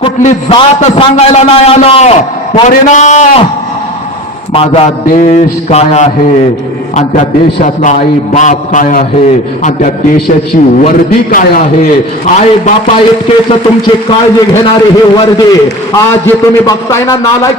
कुठली जात सांगायला नाही आलो. पोरीनो माझा देश काय आहे? आणि त्या देशातला आई बाप काय आहे? आणि त्या देशाची वर्दी काय आहे? आई बापा इतकेच तुमची काळजी घेणारी ही वर्दी. आज जे तुम्ही बघताय ना नालाय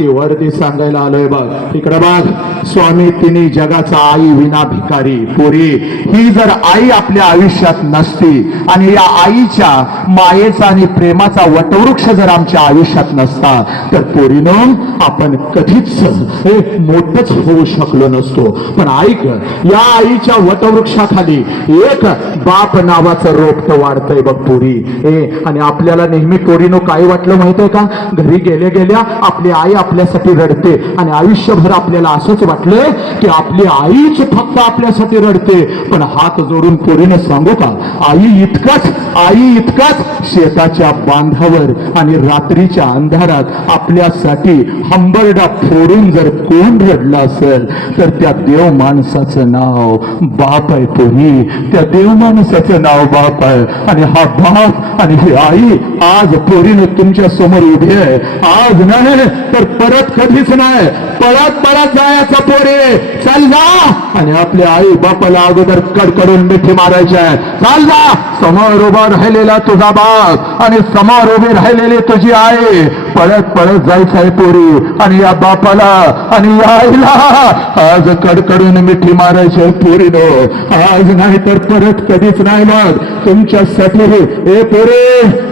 का ना ती वर्दी सांगायला आलोय बघ. इकडे बघ. स्वामी तिने जगाचा आई विना भिकारी पुरी ही जर आई आपल्या आयुष्यात नसती आणि या आईच्या मायेचा आणि प्रेमाचा वटवृक्ष जर आमच्या आयुष्यात नसता तर पोरीनं आपण कधीच हे मोठच होऊ शकलो नसतो. पण ऐक या आईच्या वटवृक्षाखाली एक बाप नावाचं रोपट वाढतंय बघ पोरी. ए आणि आपल्याला नेहमी पोरीनो काय वाटलं माहितीये का? घरी गेल्या गेल्या आपली आई आपल्यासाठी रडते आणि आयुष्यभर आपल्याला असंच वाटलंय की आपली आईच फक्त आपल्यासाठी रडते. पण हात जोडून पोरीनं सांगू का आई इतकाच आई इतकाच शेताच्या बांधावर आणि रात्रीच्या अंधारात आपल्यासाठी हंबरडा फोडून जर कोण रडला असेल तर त्या देव माणसाचं नाव बाप आहे पोरी. त्या देव माणसाचं नाव बाप आहे. आणि हा बाप आणि ही आई आज पोरीनं तुमच्यासमोर उभी आहे. आज नाही तर परत कधीच नाही. पळत पळत जायचा पोरे. चाल जा. आणि आपल्या आई बापाला अगोदर कडकडून मिठी मारायची आहे. चाल जा. समोर उभा राहिलेला तुझा बाप आणि समोर उभी राहिलेली तुझी आई. पळत पळत जायचं आहे पोरी. आणि या बापाला आणि या आईला. आज कडकडून मिठी मारायची आहे आज नाही तर परत कधीच नाही मग. तुमच्यासाठी ए पोरे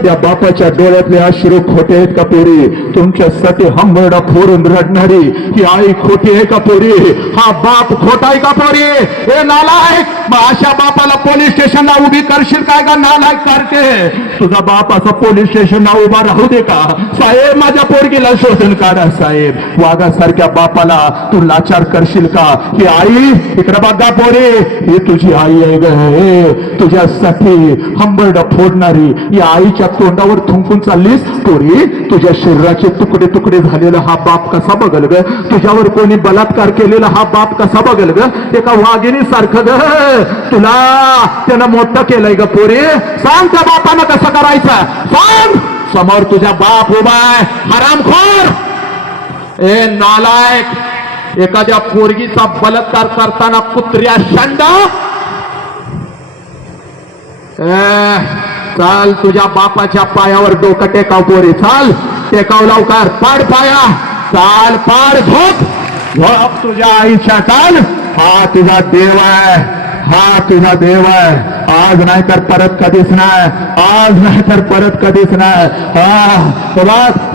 या बापाच्या डोळ्यातले अश्रू खोटे आहेत का पोरी? तुमच्यासाठी हंबरडा फोडून रडणारी ही आई खोटी आहे का पोरी? हा बाप खोटा आहे का पोरी? हे नालायक मग अशा बापाला पोलीस स्टेशनला उभी करशील काय का? नालायक सारखे तुझा बाप असा पोलीस स्टेशनला उभा राहू दे का? साहेब माझ्या पोरगीला शोधून काढा साहेब. वाघासारख्या बापाला तू लाचार करशील का? ही आई इकडे बघा पोरे. ही तुझी आई आहे ग तुझ्यासाठी हंबरड फोडणारी या आईच्या तोंडावर थुंकून चाललीस? पोरी तुझ्या शरीराचे तुकडे तुकडे झालेला हा बाप कसा बघल ग? तुझ्यावर कोणी बलात्कार केलेला हा बाप कसा बघल ग? एका वाघिणी सारखं ग. तुला त्यानं मोठं केलंय ग पोरी. सांग त्या बापानं कसं करायचं? सांग. समोर तुझा बाप उभा आहे. हरामखोर. ए नालायक, एखाद्या पोरगीचा बलात्कार करताना कुत्र्या शंड. चाल तुझ्या बापाच्या पायावर डोकं टेकाव पोरी. चाल, टेकाव लवकर. पाड पाया. चाल, पाड, झोप. झोप तुझ्या आईच्या. चाल, हा तुझा देव आहे. हा तुझा देव आहे. आज नाही तर परत कधीच नाही. आज नाही तर परत कधीच नाही. हा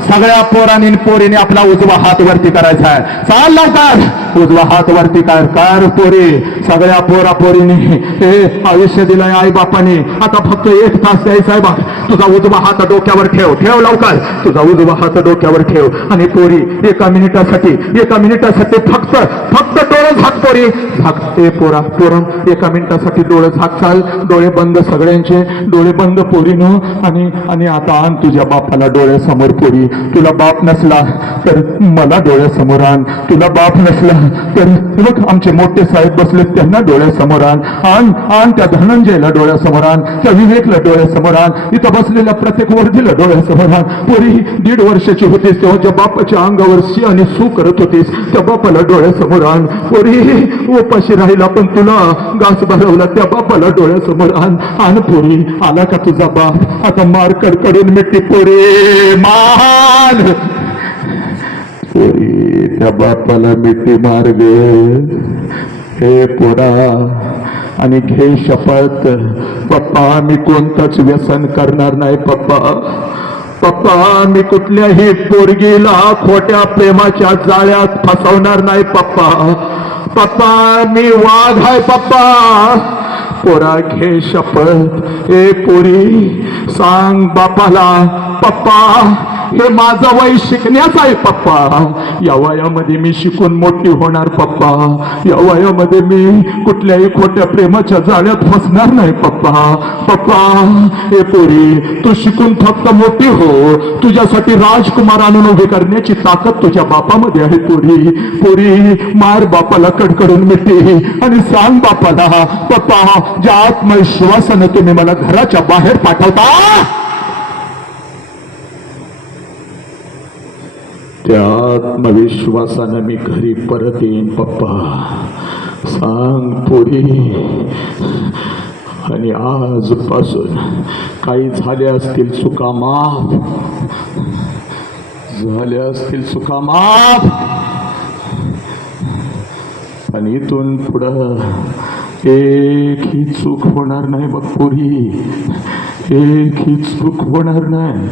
सगळ्या पोरांनी पोरीने आपला उजवा हात वरती करायचा आहे. चाल लवकर. उजवा हात वरती कर कर पोरी. सगळ्या पोरा पोरीने हे आयुष्य दिलंय आई बापाने आता फक्त एक तास द्यायचा आहे बघ. तुझा उजवा हात डोक्यावर ठेव. ठेव लवकर. तुझा उजवा हात डोक्यावर ठेव. आणि पोरी एका मिनिटासाठी एका मिनिटासाठी फक्त फक्त डोळे झाक पोरी. झाक. ए पोरा पोरम एका मिनिटासाठी डोळे झाकचाल डोळे बंद सगळ्यांचे. डोळे बंद पोरीनो. आणि आणि आता आण तुझ्या बापाला डोळ्यासमोर पोरी. तुला बाप नसला तर मला डोळ्यासमोर आण. तुला बाप नसला तर बघ आमचे मोठे साहेब बसले त्यांना डोळ्यासमोर आण. आण आण त्या धनंजयला डोळ्यासमोर आण. त्या विवेकला डोळ्यासमोर आण. इथं बसलेल्या प्रत्येक वर्धीला डोळ्यासमोर आण. पोरी दीड वर्षाची होतीस तेव्हा ज्या बापाच्या अंगावर सी आणि सू करत होतीस त्या बापाला डोळ्यासमोर आण. पोरी उपाशी राहिला पण तुला. घास भरवला त्या बापाला डोळ्यासमोर आण. आण पोरी आला का तुझा बाप? आता मार कडकडून मिट्टी पोरी. मार! पोरी त्या बापाला मिठी मार गे हे पोरा आणि घे शपथ. पप्पा मी कोणताच व्यसन करणार नाही पप्पा. पप्पा मी कुठल्याही पोरगीला खोट्या प्रेमाच्या जाळ्यात फसवणार नाही पप्पा. पप्पा मी वाघ आहे पप्पा. पोरा घे शपथ. ए पोरी सांग बापाला पप्पा. हे माझं वय शिकण्याचं आहे पप्पा. या वयामध्ये मी शिकून मोठी होणार पप्पा. या वयामध्ये मी कुठल्याही खोट्या प्रेमाच्या जाळ्यात फसणार नाही पप्पा. पप्पा हे पोरी तू शिकून फक्त मोठी हो. तुझ्यासाठी राजकुमार आणून उभे करण्याची ताकद तुझ्या बापामध्ये आहे पोरी. पोरी मार बापाला कडकडून मिळते आणि सांग बापाला पप्पा ज्या आत्मविश्वासानं तुम्ही मला घराच्या बाहेर पाठवता त्या आत्मविश्वासानं मी घरी परत येईन पप्पा. सांग पुरी. आणि आजपासून काही झाल्या असतील चुका माफ झाल्या असतील चुका माफ पण इथून पुढं एक ही चूक होणार नाही बघ पुरी. एक ही चूक होणार नाही.